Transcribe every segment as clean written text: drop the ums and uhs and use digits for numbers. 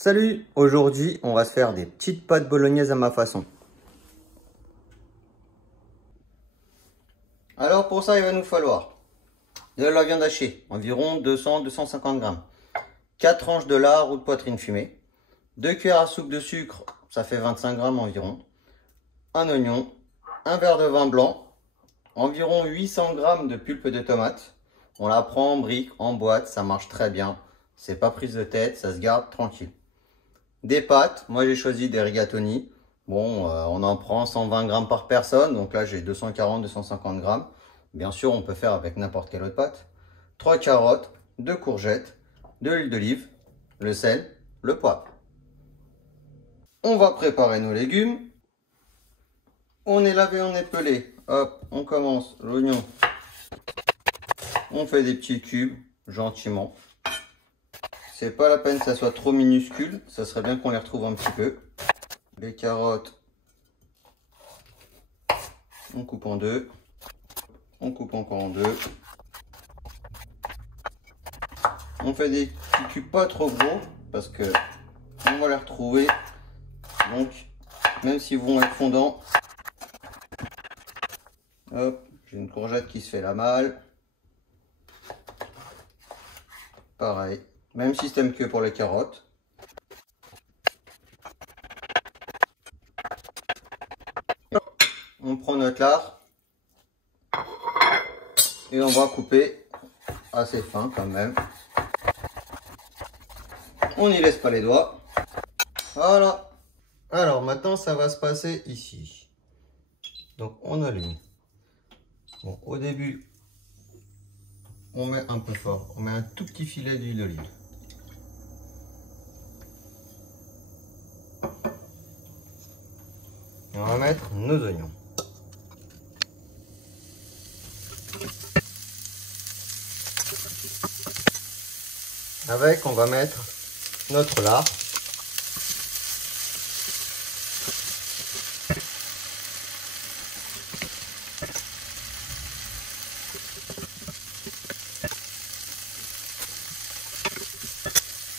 Salut, aujourd'hui on va se faire des petites pâtes bolognaises à ma façon. Alors pour ça il va nous falloir de la viande hachée, environ 200-250 grammes, 4 tranches de lard ou de poitrine fumée, 2 cuillères à soupe de sucre, ça fait 25 grammes environ, un oignon, un verre de vin blanc, environ 800 grammes de pulpe de tomate. On la prend en brique, en boîte, ça marche très bien, c'est pas prise de tête, ça se garde tranquille. Des pâtes, moi j'ai choisi des rigatoni. Bon, on en prend 120 grammes par personne, donc là j'ai 240-250 grammes. Bien sûr, on peut faire avec n'importe quelle autre pâte. 3 carottes, 2 courgettes, de l'huile d'olive, le sel, le poivre. On va préparer nos légumes. On est lavé, on est pelé. Hop, on commence l'oignon. On fait des petits cubes, gentiment. C'est pas la peine que ça soit trop minuscule, ça serait bien qu'on les retrouve un petit peu. Les carottes, on coupe en deux, on coupe encore en deux. On fait des petits cubes pas trop gros parce que on va les retrouver. Donc, même s'ils vont être fondants, hop, j'ai une courgette qui se fait la malle. Pareil, même système que pour les carottes. On prend notre lard et on va couper assez fin quand même. On n'y laisse pas les doigts. Voilà. Alors maintenant ça va se passer ici. Donc on allume. Bon, au début, on met un peu fort. On met un tout petit filet d'huile d'olive. On va mettre nos oignons. Avec, on va mettre notre lard.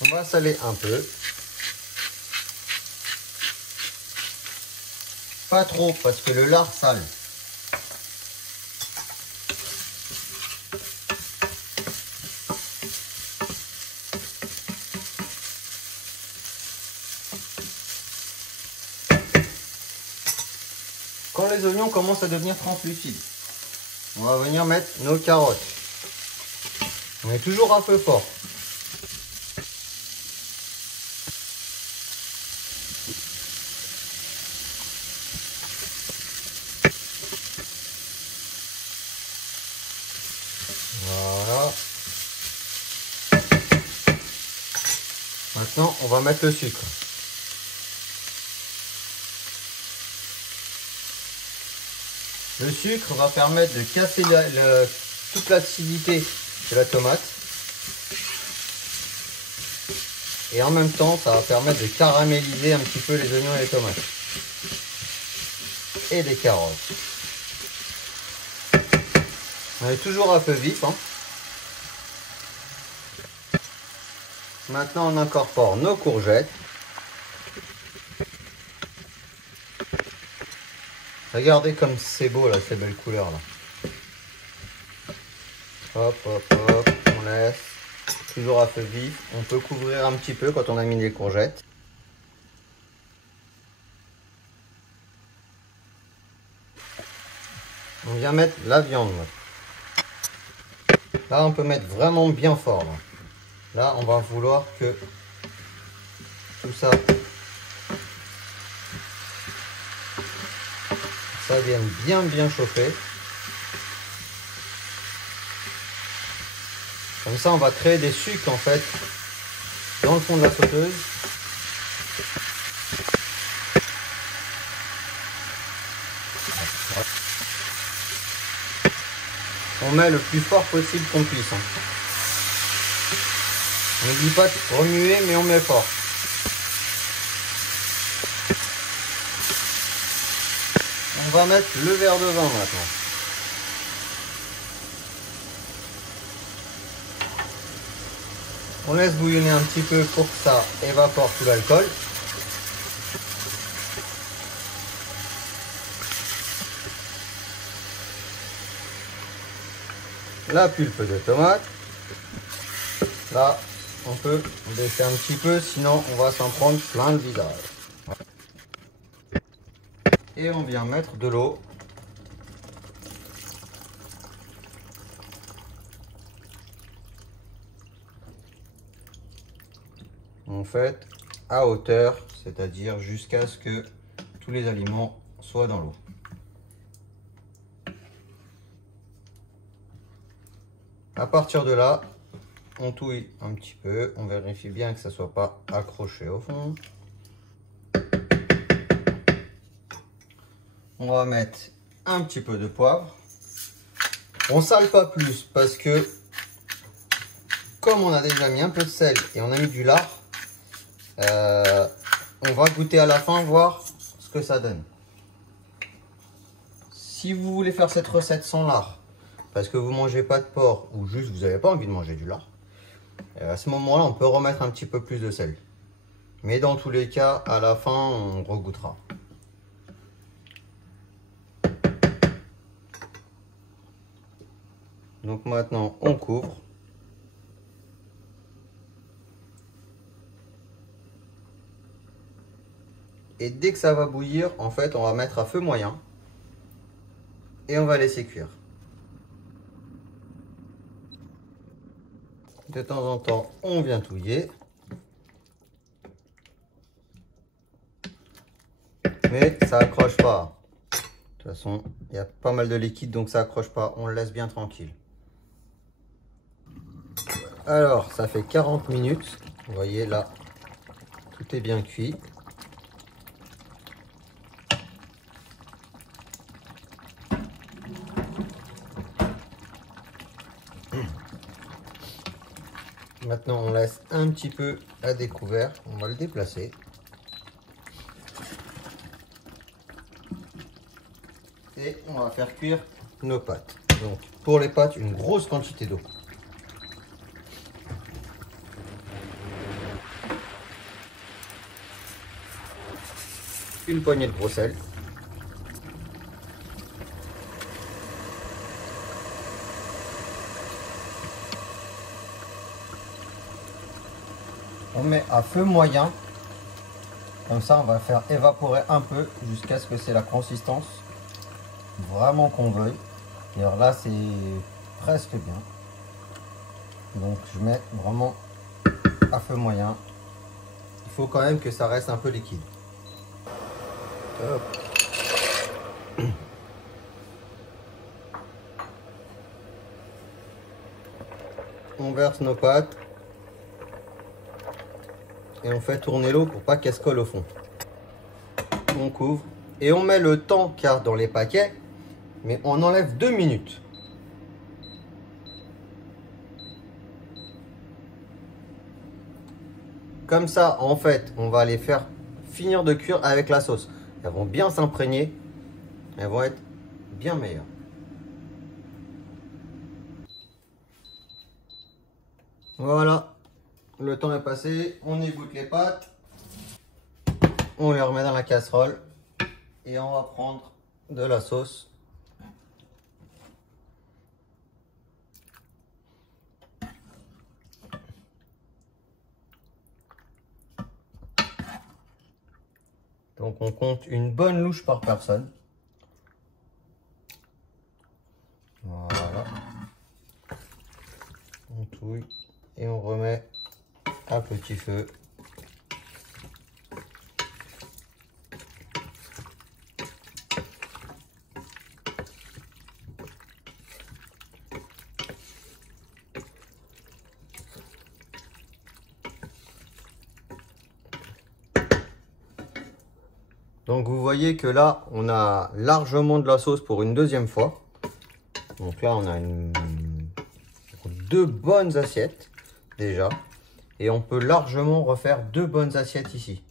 On va saler un peu. Pas trop parce que le lard sale. Quand les oignons commencent à devenir translucides, on va venir mettre nos carottes. On est toujours à feu fort. Voilà. Maintenant, on va mettre le sucre. Le sucre va permettre de casser toute l'acidité de la tomate. Et en même temps, ça va permettre de caraméliser un petit peu les oignons et les tomates. Et les carottes. On est toujours à feu vif. Hein. Maintenant, on incorpore nos courgettes. Regardez comme c'est beau là, ces belles couleurs là. Hop, hop, hop, on laisse. Toujours à feu vif. On peut couvrir un petit peu quand on a mis les courgettes. On vient mettre la viande. Là, on peut mettre vraiment bien fort. Là, on va vouloir que tout ça vienne bien chauffer. Comme ça, on va créer des sucs en fait dans le fond de la sauteuse. On met le plus fort possible qu'on puisse. On n'oublie pas de remuer, mais on met fort. On va mettre le verre de vin maintenant. On laisse bouillonner un petit peu pour que ça évapore tout l'alcool. La pulpe de tomate. Là, on peut baisser un petit peu, sinon on va s'en prendre plein le visage. Et on vient mettre de l'eau. En fait, à hauteur, c'est-à-dire jusqu'à ce que tous les aliments soient dans l'eau. À partir de là, on touille un petit peu, on vérifie bien que ça ne soit pas accroché au fond. On va mettre un petit peu de poivre. On sale pas plus parce que comme on a déjà mis un peu de sel et on a mis du lard, on va goûter à la fin, voir ce que ça donne. Si vous voulez faire cette recette sans lard, parce que vous mangez pas de porc ou juste vous n'avez pas envie de manger du lard, à ce moment-là, on peut remettre un petit peu plus de sel. Mais dans tous les cas, à la fin, on regoutera. Donc maintenant, on couvre. Et dès que ça va bouillir, en fait, on va mettre à feu moyen. Et on va laisser cuire. De temps en temps, on vient touiller. Mais ça accroche pas. De toute façon, il y a pas mal de liquide, donc ça accroche pas. On le laisse bien tranquille. Alors, ça fait 40 minutes. Vous voyez là, tout est bien cuit. Maintenant, on laisse un petit peu à découvert. On va le déplacer. Et on va faire cuire nos pâtes. Donc, pour les pâtes, une grosse quantité d'eau. Une poignée de gros sel. On met à feu moyen. Comme ça, on va faire évaporer un peu jusqu'à ce que c'est la consistance vraiment qu'on veuille. Et alors là, c'est presque bien. Donc, je mets vraiment à feu moyen. Il faut quand même que ça reste un peu liquide. Hop. On verse nos pâtes et on fait tourner l'eau pour pas qu'elle se colle au fond. On couvre et on met le temps qu'il y a dans les paquets, mais on enlève 2 minutes. Comme ça, en fait, on va les faire finir de cuire avec la sauce. Elles vont bien s'imprégner, elles vont être bien meilleures. Voilà, le temps est passé, on égoutte les pâtes, on les remet dans la casserole et on va prendre de la sauce. Donc on compte une bonne louche par personne. Voilà. On touille et on remet à petit feu. Donc vous voyez que là, on a largement de la sauce pour une deuxième fois. Donc là, on a deux bonnes assiettes déjà. Et on peut largement refaire 2 bonnes assiettes ici.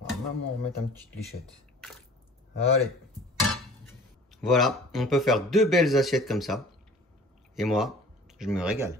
Alors même on va remettre une petite lichette. Allez. Voilà, on peut faire 2 belles assiettes comme ça. Et moi, je me régale.